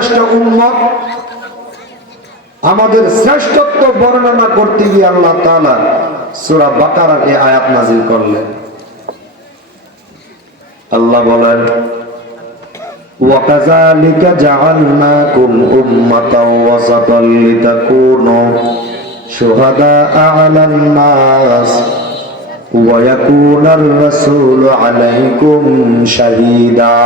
শ্রেষ্ঠ উম্মত আমাদের শ্রেষ্ঠত্ব বর্ণনা করতে গিয়ে আল্লাহ তাআলা সূরা বাকারার এই আয়াত নাজিল করলেন আল্লাহ বলেন وكذلك جعلناكم أمة وسطا لتكونوا شهداء على الناس ويكون الرسول عليكم شهيدا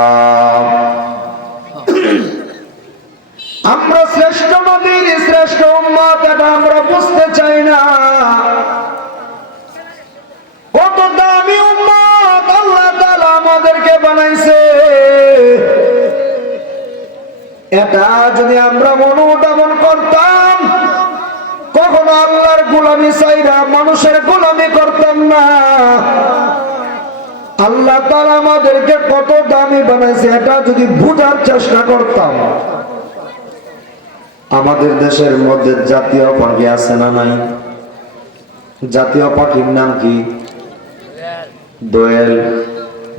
আমরা শ্রেষ্ঠ নবীর, শ্রেষ্ঠ উম্মত, এটা আমরা বুঝতে চাই না। কত দামি উম্মত আল্লাহ তাআলা আমাদেরকে বানাইছে। এটা যদি আমরা অনুধাবন করতাম, কখনো আল্লাহর গোলামি চাইরা মানুষের গোলামি করতাম না। আল্লাহ তাআলা আমাদেরকে কত দামি বানাইছে, এটা যদি বুঝার চেষ্টা করতাম। আমাদের দেশের মধ্যে জাতীয় পাখি আছে না নাই? জাতীয় পাখির নাম কি? দোয়েল।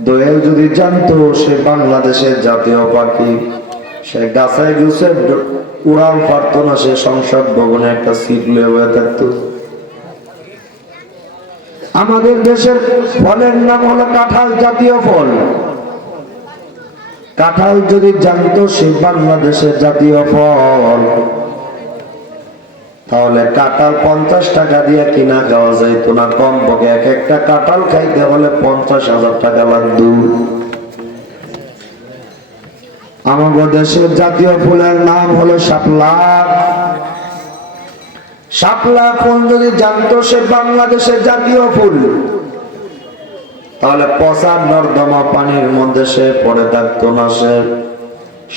দোয়েল যদি জানতো সে বাংলাদেশের জাতীয় পাখি। সে গাছায় গুছে উড়াল পারতো না সে সংসদ ভবনে একটা সিট হয়ে থাকতো আমাদের দেশের ফলের নাম হলো কাঁঠাল জাতীয় ফল। কাঁঠাল যদি জানতো সে বাংলাদেশের জাতীয় ফল। তাহলে কাঁঠাল পঞ্চাশ টাকা দিয়ে কিনা খাওয়া যাইতো না? কম পকে এক একটা কাঁঠাল খাইতে হলে পঞ্চাশ হাজার টাকা লাগতো। আমাদের দেশের জাতীয় ফুলের নাম হলো শাপলা। শাপলা ফুল যদি জানতো সে বাংলাদেশের জাতীয় ফুল তাহলে পচা নর্দমা পানির মধ্যে সে পড়ে থাকতো না সে।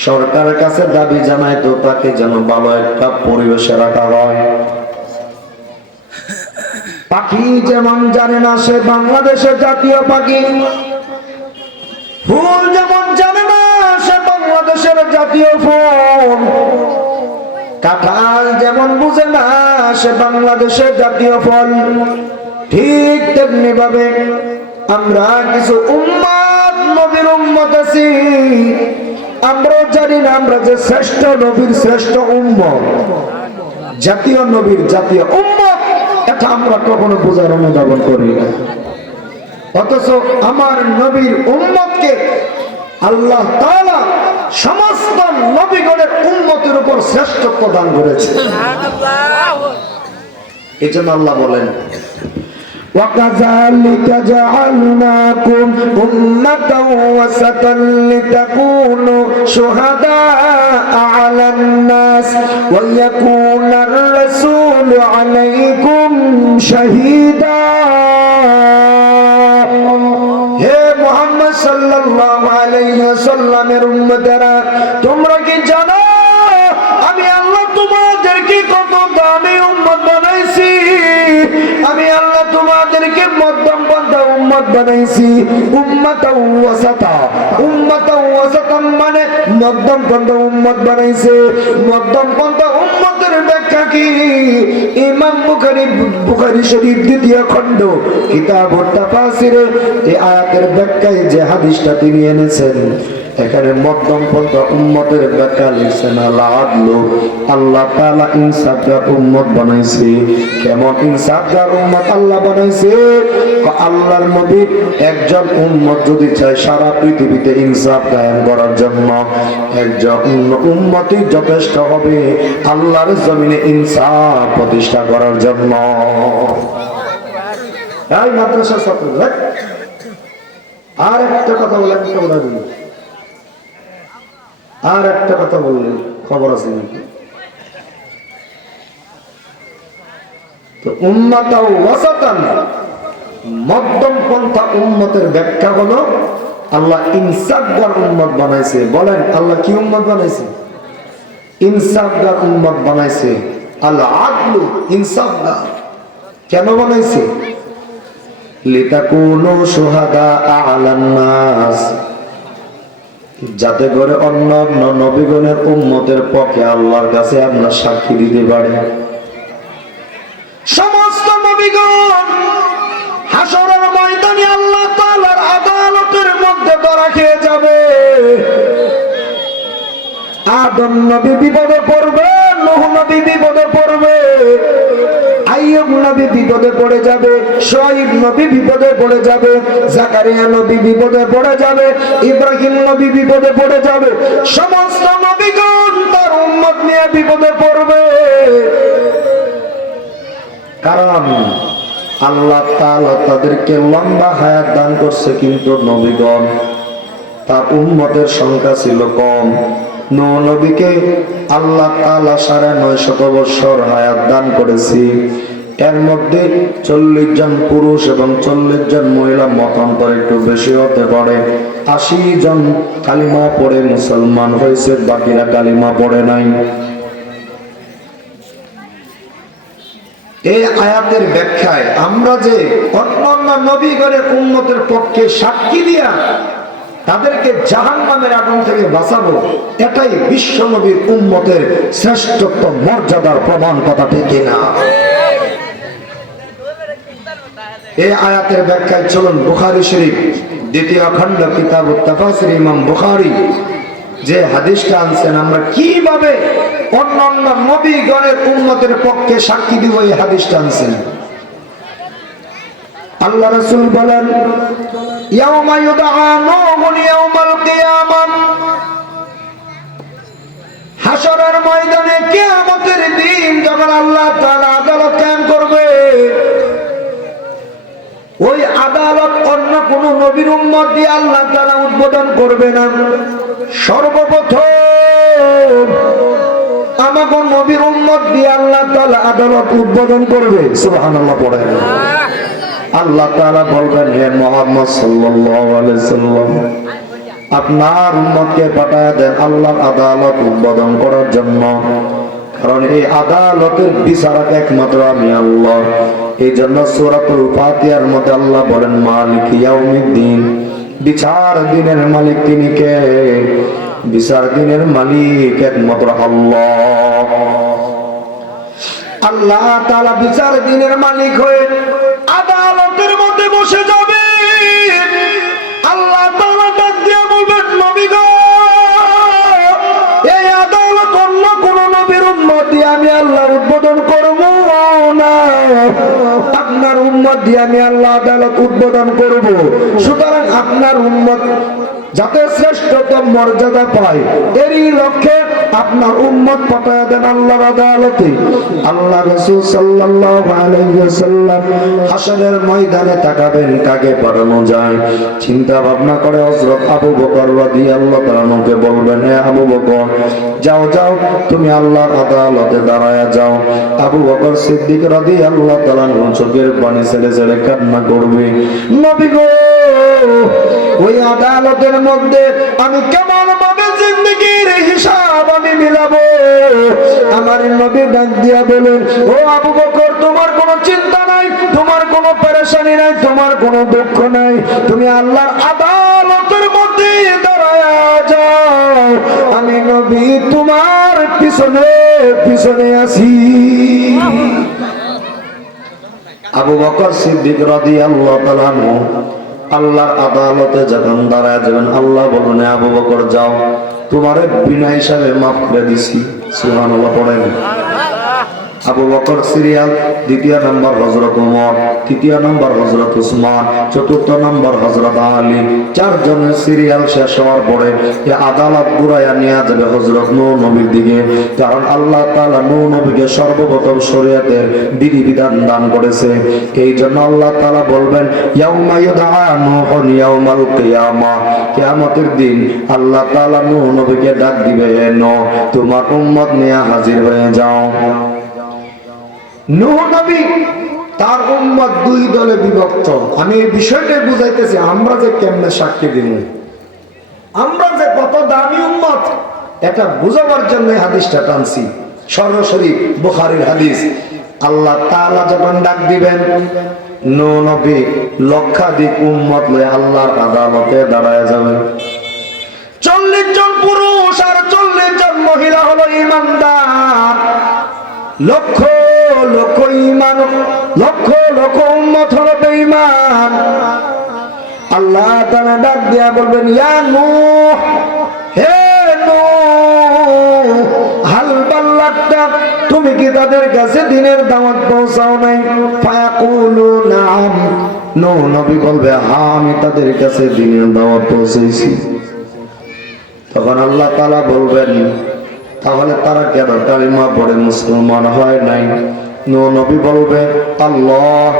সরকারের কাছে দাবি জানাইতো, তাকে যেন ভালো একটা পরিবেশে রাখা হয়। পাখি যেমন জানে না সে বাংলাদেশের জাতীয় পাখি। ফুল যেমন জানে না সে বাংলাদেশের জাতীয় ফুল। কাঁঠাল যেমন বুঝে না সে বাংলাদেশের জাতীয় ফল। ঠিক তেমনি ভাবে আমরা কিছু উম্মাদ নবীর উম্মত আছি। আমরাও জানি না আমরা যে শ্রেষ্ঠ নবীর শ্রেষ্ঠ উম্মত। জাতীয় নবীর জাতীয় উম্মত এটা আমরা কখনো বোঝার অনুধাবন করি না। অথচ আমার নবীর উম্মতকে আল্লাহ তাআলা সমস্ত নবীগণের উম্মতের উপর শ্রেষ্ঠত্ব দান করেছে। এই জন্য আল্লাহ বলেন وكذلك جعلناكم أمة وسطا لتكونوا شهداء على الناس ويكون الرسول عليكم شهيدا হে মোহাম্মদ সাল্লাল্লাহু আলাইহি ওয়াসাল্লামের উম্মতেরা তোমরা কি জানো তোমাদেরকে মধ্যম পন্থা উম্মত বানাইছি। উম্মত ওয়াসাতা উম্মত ওয়াসাতা মানে মধ্যম পন্থা উম্মত বানাইছে। মধ্যম পন্থা উম্মতের ব্যাখ্যা কি? ইমাম বুখারী বুখারী শরীফ দ্বিতীয় খণ্ড কিতাব তাফসিরে এই আয়াতের ব্যাখ্যায় যে হাদিসটা তিনি এনেছেন। এখানে মধ্যম পন্থা উম্মতের ব্যাখ্যা লিখছেন আল্লাহ আদলু আল্লাহ তাআলা ইনসাফদার উম্মত বানাইছে। কেমন ইনসাফদার উম্মত আল্লাহ বানাইছে? আল্লাহর নবী একজন উম্মত যদি চায়, সারা পৃথিবীতে ইনসাফ কায়েম করার জন্য একজন উম্মতই যথেষ্ট হবে আল্লাহর জমিনে ইনসাফ প্রতিষ্ঠা করার জন্য। আর একটা কথা বলে আমি কেমন আর একটা কথা বললেন, খবর আছে নাকি? তো উম্মাতা ওয়াসাতান, মধ্যম পন্থা উম্মতের ব্যাখ্যা হলো, আল্লাহ উম্মত বানাইছে। বলেন, আল্লাহ কি উম্মত বানাইছে? ইনসাফগার উম্মত বানাইছে। আল্লাহ আদলু ইনসাফগার কেন বানাইছে? লিতাকুনু শুহাদা আলান নাস যাতে করে অন্য অন্য নবীগণের উম্মতের পক্ষে আল্লাহর কাছে আপনার সাক্ষী দিতে পারে। সমস্ত নবীগণ হাসরের ময়দানে আল্লাহ তাআলার আদালতের মধ্যে ধরা খেয়ে যাবে। আদম নবী বিপদে পড়বে, নূহ নবী বিপদে পড়বে বিপদে পড়ে যাবে শহীদ নবী বিপদে পড়ে যাবে, জাকারিয়া নবী বিপদে পড়ে যাবে, ইব্রাহিম নবী বিপদে পড়ে যাবে, সমস্ত নবীগণ তার উম্মত নিয়ে বিপদে পড়বে। কারণ আল্লাহ তাদেরকে লম্বা হায়াত দান করছে কিন্তু নবীগণ, তার উম্মতের সংখ্যা ছিল কম। নো নবীকে আল্লাহ তাআলা সাড়ে নয় শত বৎসর হায়াত দান করেছি। এর মধ্যে চল্লিশ জন পুরুষ এবং চল্লিশ জন মহিলা মতান্তর একটু বেশি হতে পারে। আশি জন কালিমা পড়ে মুসলমান হয়েছে, বাকিরা কালিমা পড়ে নাই। এই আয়াতের ব্যাখ্যায় আমরা যে অন্যান্য নবীগণের উন্নতের পক্ষে সাক্ষী দিয়া তাদেরকে জাহান নামের আগুন থেকে বাঁচাবো, এটাই বিশ্ব নবীর উন্মতের শ্রেষ্ঠত্ব, মর্যাদার প্রমাণ কথা ঠিক না এই আয়াতের ব্যাখ্যায় চলুন বুখারি শরীফ, দ্বিতীয় খণ্ড কিতাব তাফাসির, ইমাম বুখারী। যে হাদিসটা আনছেন, আমরা কীভাবে অন্যান্য নবীগণের উন্মতের পক্ষে সাক্ষী দিব এই হাদিসটা আনছেন? আল্লাহ রাসূল বলেন হাসরের ময়দানে কিয়ামতের দিন যখন আল্লাহ আদালত কায়েম করবে ওই আদালত অন্য কোন নবীর উম্মত দিয়ে আল্লাহ তাআলা উদ্বোধন করবে না। সর্বপ্রথম আমাকে নবীর উম্মত দিয়ে আল্লাহ তাআলা আদালত উদ্বোধন করবে। সুবহানাল্লাহ, পড়ে। আল্লাহ তাআলা বলবেন, হে মুহাম্মদ সাল্লাম, আপনার উম্মতকে পাঠায় দেন আল্লাহর আদালত উদ্বোধন করার জন্য। কারণ এই আদালতের বিচারক একমাত্র আমি আল্লাহ। এই জন্য সুরাতুল ফাতিহার মধ্যে আল্লাহ বলেন, মালিক ইয়াউমিদ্দিন, বিচার দিনের মালিক তিনি কে? বিচার দিনের মালিক একমাত্র আল্লাহ। আল্লাহ তাআলা বিচার দিনের মালিক হয়ে আদালতের মধ্যে বসে যাবে। উম্মত দিয়ে আমি আল্লাহ আদালত উদ্বোধন করব। সুতরাং আপনার উম্মত যাতে শ্রেষ্ঠতম মর্যাদা পায়, এরই লক্ষ্যে আপনার উম্মত পাঠায় দেন আল্লাহর আদালতে। আল্লাহ রাসূল সাল্লাল্লাহু আলাইহি ওয়াসাল্লাম হাসরের ময়দানে তাকাবেন, কাকে পাঠানো যায়? চিন্তা ভাবনা করে হযরত আবু বকর রাদিয়াল্লাহু তাআলাকে বলবেন, হে আবু বকর, যাও যাও, তুমি আল্লাহর আদালতে দাঁড়ায়া যাও। আবু বকর সিদ্দিক রাদিয়াল্লাহু তাআলা চোখের পানি ছেড়ে ছেড়ে কান্না করবে। নবী গো, ওই আদালতের মধ্যে আমি কেমন জিন্দগির হিসাব আমি মিলাবো। আমার নবী ডাক দিয়া বলেন ও আবু বকর, তোমার কোনো চিন্তা নাই, তোমার কোনো পেরেশানি নাই, তোমার কোনো দুঃখ নাই। তুমি আদালতের মধ্যে যাও। আমি নবী তোমার পিছনে পিছনে আবু বকর সিদ্দিক তাআলা আনহু আল্লাহর আদালতে যখন দাঁড়ায় যাবেন, আল্লাহ বলবেন আবু বকর, যাও। তোমারে বিনা হিসাবে মাফ করে দিছি। সুবহানাল্লাহ পড়েন। আবু বকর সিরিয়াল, দ্বিতীয় নম্বর হজরত উমর, তৃতীয় নম্বর হজরত উসমান, চতুর্থ নম্বর হজরত আলী। চারজনের সিরিয়াল শেষ হওয়ার পরে এ আদালত ঘুরাইয়া নিয়ে যাবে হজরত নৌ নবীর দিকে। কারণ আল্লাহ তালা নৌ নবীকে সর্বপ্রথম শরীয়তের বিধিবিধান দান করেছে। এই জন্য আল্লাহ তাআলা বলবেন কিয়ামতের দিন আল্লাহ তাআলা নূহ নবীকে ডাক দিবে নূহ, তোমার উম্মত নিয়ে হাজির হয়ে যাও। তার উম্মত দুই দলে বিভক্ত। আমি এই বিষয়টা বুঝাইতেছি, আমরা যে কেমনে সাক্ষী দিব? আমরা যে কত দামি উম্মত, এটা বুঝাবার জন্য হাদিসটা টানছি। সরাসরি বুখারীর হাদিস, আল্লাহ তাআলা যখন ডাক দিবেন, নূহ নবী লক্ষাধিক উম্মত লয়ে আল্লাহর আদালতে দাঁড়ায় যাবেন। চল্লিশ জন পুরুষ আর চল্লিশ জন মহিলা হলো ইমানদার। লক্ষ লক্ষ ইমান, লক্ষ উম্মত হলো আল্লাহ ডাক দিয়া বলবেন, ইয়া নূহ, হে নূহ বাল্লাগতা, তুমি কি তাদের কাছে দিনের দাওয়াত পৌঁছাও নাই? ফায়াকুলু, নাম। নো নবী বলবে হ্যাঁ আমি তাদের কাছে দিনের দাওয়াত পৌঁছেছি তখন আল্লাহ তাআলা বলবেন তাহলে তারা কেন কালিমা পড়ে মুসলমান হয় নাই? নো নবী বলবে, আল্লাহ,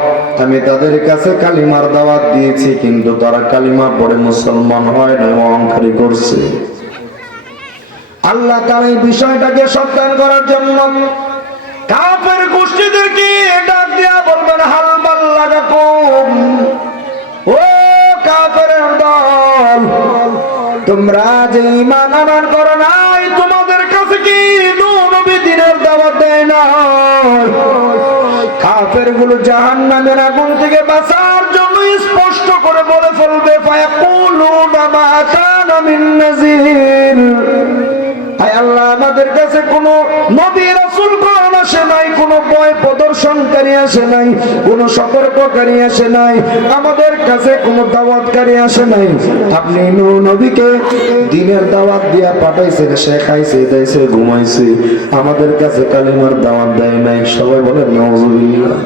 আমি তাদের কাছে কালিমার দাওয়াত দিয়েছি, কিন্তু তারা কালিমা পড়ে মুসলমান হয় নাই অহংকারী করছে। আল্লাহ তার এই বিষয়টাকে করার জন্য কাফের দিয়া বলবেন ও কাফের দল, তোমরা যে ইমান আনার করো নাই দেয় কাফেরগুলো জাহান আগুন থেকে বাঁচার জন্য স্পষ্ট করে বলে ফেলবে, ফায়াকুলুনা মা কানা মিন নাযির হায় আল্লাহ আমাদের কাছে কোনো নবী রাসূল কোরআন আসে নাই কোনো ভয় প্রদর্শনকারী আসে নাই, কোনো সতর্ককারী আসে নাই, আমাদের কাছে কোনো দাওয়াতকারী আসে নাই। আপনি নবীকে দিনের দাওয়াত দিয়া পাঠাইছেন, সে খাইছে, দাইছে, ঘুমাইছে, আমাদের কাছে কালিমার দাওয়াত দেয় নাই। সবাই বলে নওয়াজুবিল্লাহ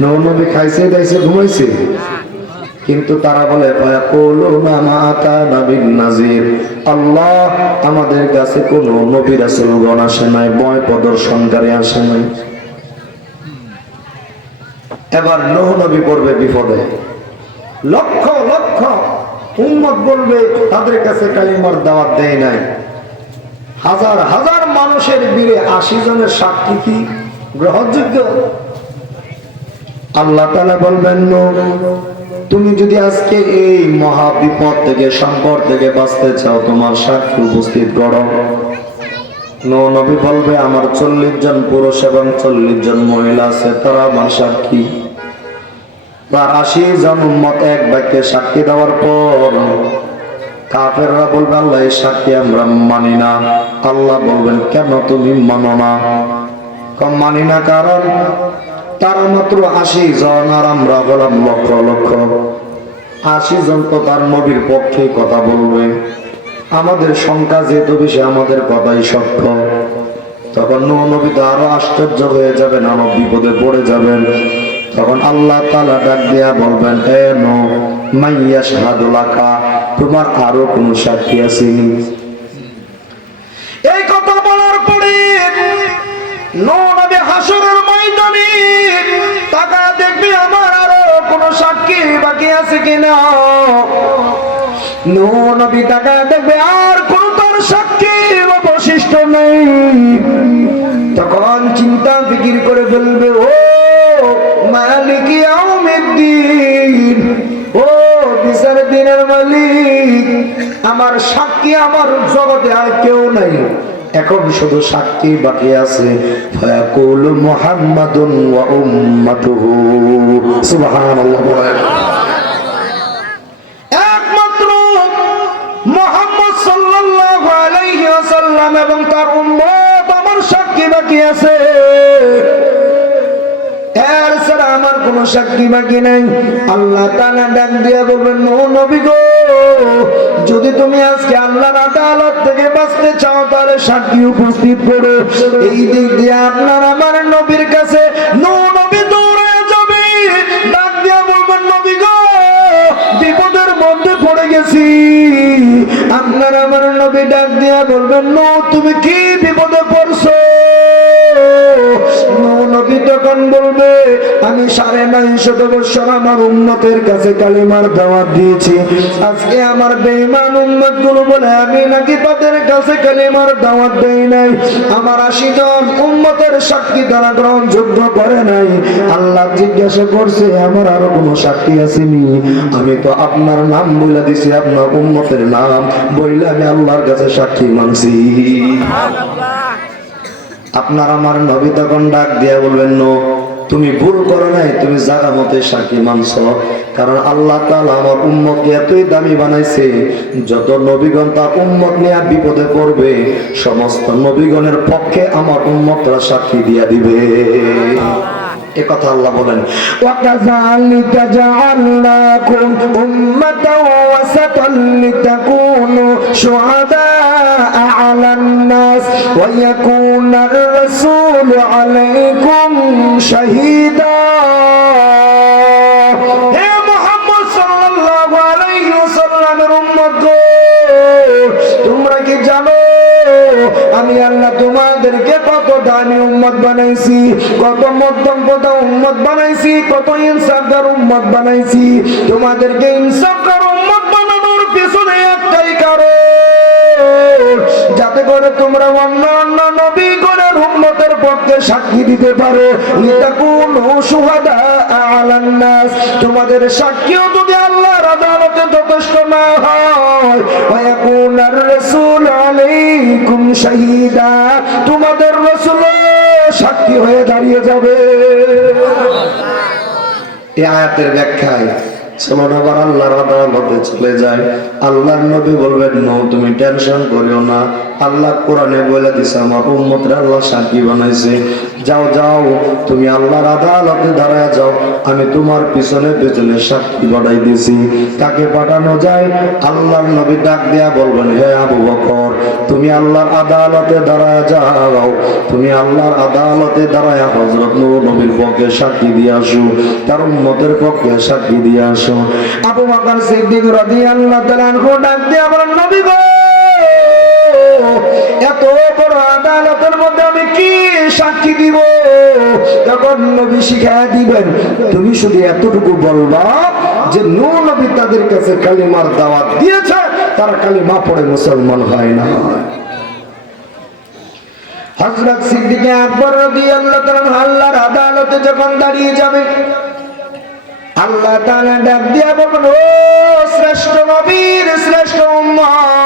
নূহ নবী খাইছে, দাইছে, ঘুমাইছে। কিন্তু তারা বলে আল্লাহ আমাদের কাছে কোন নবী রাসূলগণ আসে নাই ভয় প্রদর্শনকারী আসে নাই। এবার নহ নবী পড়বে বিপদে। লক্ষ লক্ষ উম্মত বলবে, তাদের কাছে কালিমার দাওয়াত দেয় নাই। হাজার হাজার মানুষের বীরে আশি জনের সাক্ষী কি গ্রহণযোগ্য? আল্লাহ তালা বলবেন তুমি যদি আজকে এই মহা বিপদ থেকে, সংকট থেকে বাঁচতে চাও, তোমার সাক্ষী উপস্থিত করো নবী বলবে, আমার চল্লিশ জন পুরুষ এবং চল্লিশ জন মহিলা আছে, তারা আমার সাক্ষী। তার আশি জন এক বাক্যে সাক্ষী দেওয়ার পর কাফেররা বলবে, আল্লাহ, এই সাক্ষী আমরা মানি না। আল্লাহ বলবেন, কেন তুমি মানো না? মানি না কারণ তারা মাত্র আশি জন আর আমরা হলাম লক্ষ লক্ষ। আশি জন তো তার নবীর পক্ষে কথা বলবে। আমাদের সংখ্যা যেহেতু বেশি, আমাদের কথাই সত্য। তখন নবী তো আরও আশ্চর্য হয়ে যাবেন, আরও বিপদে পড়ে যাবেন। তখন আল্লাহ তালা ডাক দিয়া বলবেন এ নো মাইয়া শাহাদুলাকা তোমার আরও কোন সাক্ষী আসেনি? এই কথা বলার পরে হাসরের ময়দানে দেখবি, আমার আরও কোন সাক্ষী বাকি আছে কিনা? নবী টাকা দেখবে, আর কোন তার সাক্ষী অবশিষ্ট নেই। তখন চিন্তা ফিকির করে ফেলবে, ও মালিক ইয়াউমিদ্দিন। ও বিচার দিনের মালিক, আমার সাক্ষী আমার জগতে আর কেউ নাই। এখন শুধু সাক্ষী বাকি আছে। ফায়াকুল মুহাম্মাদুন ওয়া উম্মাতুহু। সুবহানাল্লাহ। একমাত্র মুহাম্মদ সাল্লাল্লাহু আলাইহি ওয়াসাল্লাম এবং তার উম্মত আমার সাক্ষী বাকি আছে। এর ছাড়া আমার বাকি নাই। আল্লাহ ডাক দিয়ে বলবেন, ও নবী গো, যদি তুমি আজকে আল্লাহর আদালত থেকে বাঁচতে চাও, তাহলে সাক্ষী উপস্থিত করো। এই দিক দিয়ে আপনার আমার নবীর কাছে নো নবী দৌড়ে যাবে। ডাক বলবেন, নবী গো, বিপদের মধ্যে পড়ে গেছি। আপনার আমার নবী ডাক দিয়া বলবেন নো তুমি কি বিপদে পড়ছো? নো তখন বলবে, আমি সাড়ে নয় শত বছর আমার উন্মতের কাছে কালিমার দাওয়াত দিয়েছি। আজকে আমার বেঈমান উম্মতগুলো বলে, আমি নাকি তাদের কাছে কালিমার দাওয়াত দেই নাই? আমার আশি জন উম্মতের সাক্ষী তারা গ্রহণযোগ্য করে নাই। আল্লাহ জিজ্ঞাসা করছে, আমার আরও কোনো সাক্ষী আসেনি আমি তো আপনার নাম বলে দিছি, আপনার উম্মতের নাম বললে আমি আল্লাহর কাছে সাক্ষী মানছি। আপনার আমার নবী তখন ডাক দিয়া বলবেন, নো, তুমি ভুল করো নাই, তুমি জাগা মতে সাক্ষী মানছ। কারণ আল্লাহ তালা আমার উম্মতকে এতই দামি বানাইছে, যত নবীগণ তার উম্মত নিয়ে বিপদে পড়বে, সমস্ত নবীগণের পক্ষে আমার উম্মতরা সাক্ষী দিয়া দিবে। এ কথা আল্লাহ বলেন وكذلك جعلناكم أمة وسطا لتكونوا شهداء على الناس ويكون الرسول عليكم شهيدا হে মোহাম্মদ সাল্লাল্লাহু আলাইহি ওয়াসাল্লামের উম্মত গো তোমরা কি জানো আমি আল্লাহ তোমাদেরকে কত দামি উম্মত বানাইছি, কত মধ্যম পদ উম্মত বানাইছি, কত ইনসাফদার উম্মত বানাইছি। তোমাদেরকে ইনসাফদার উম্মত বানানোর পিছনে একটাই কারণ, যাতে করে তোমরা অন্য অন্য নবী করে উম্মতের পক্ষে সাক্ষী দিতে পারো। লিতাকুন সুহাদা আলান তোমাদের সাক্ষীও যদি আল্লাহর আদালতে যথেষ্ট না হয় ওয়াকুন আর রাসূল আলাইকুম তোমাদের রসুল সাক্ষী হয়ে দাঁড়িয়ে যাবে। এই আয়াতের ব্যাখ্যায় আল্লাহ কোরআনে বলে দিছে, আমার উম্মতরা আল্লাহ সাক্ষী বানাইছে। যাও যাও, তুমি আল্লাহর আদালতে দাঁড়ায় যাও। আমি তোমার পিছনে পেছনে সাক্ষী বাড়াই দিছি তাকে পাঠানো যায়? আল্লাহর নবী ডাক দিয়া বলবেন, হে আবু বকর, তুমি আল্লাহর আদালতে দাঁড়ায় যাও। তুমি আল্লাহর আদালতে দাঁড়ায় হজরত নবীর পক্ষে সাক্ষী দিয়ে আসো, তার উম্মতের পক্ষে সাক্ষী দিয়ে আসো। আবু বকর সিদ্দিক রাদিয়াল্লাহু তাআলা ডাক দিয়া বলেন, নবী গো! এত বড় আদালতের মধ্যে আমি কি সাক্ষী দিব? তখন নবী শিখায় দিবেন, তুমি শুধু এতটুকু বলবা যে নূ নবী তাদের কাছে কালিমার দাওয়াত দিয়েছে, তারা কালিমা পড়ে মুসলমান হয় না। হযরত সিদ্দিক আল্লাহর আদালতে যখন দাঁড়িয়ে যাবে, আল্লাহ তাআলা ডাক দিয়া বলবেন, ও শ্রেষ্ঠ নবীর শ্রেষ্ঠ উম্মত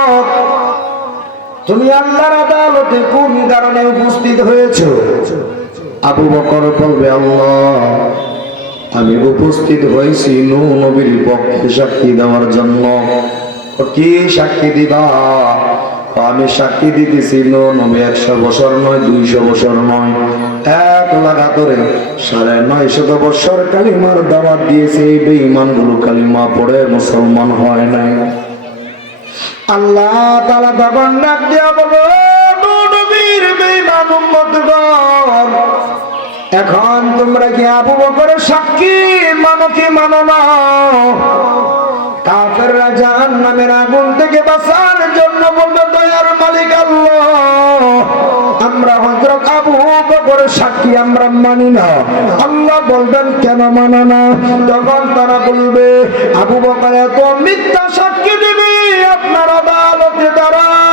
তুমি আল্লাহর আদালতে কোন কারণে উপস্থিত হয়েছো? আবু বকর বলবে, আল্লাহ, আমি উপস্থিত হয়েছি নূ নবীর পক্ষে সাক্ষী দেওয়ার জন্য। কি সাক্ষী দিবা? আমি সাক্ষী দিতেছি নো নবী একশো বছর নয়, দুইশো বছর নয়, এক লাগাতরে সাড়ে নয় শত বছর কালিমার দাওয়াত দিয়েছে। এই বেঈমানগুলো কালিমা পড়ে মুসলমান হয় নাই। আল্লাহ তখন ডাক দিয়া বলো এখন তোমরা কি আবু বকরের সাক্ষী? মানো কি মানো না? কাফেররা জাহান্নামের আগুন থেকে বাঁচার জন্য বলবে দয়ার মালিক আল্লাহ, আমরা হযরত আবু বকরের সাক্ষী, আমরা মানি না। আল্লাহ বলবেন কেন মানো না? তখন তারা বলবে, আবু বকর এত মিথ্যা সাক্ষী দিবে আপনার আদালতে দাঁড়ায়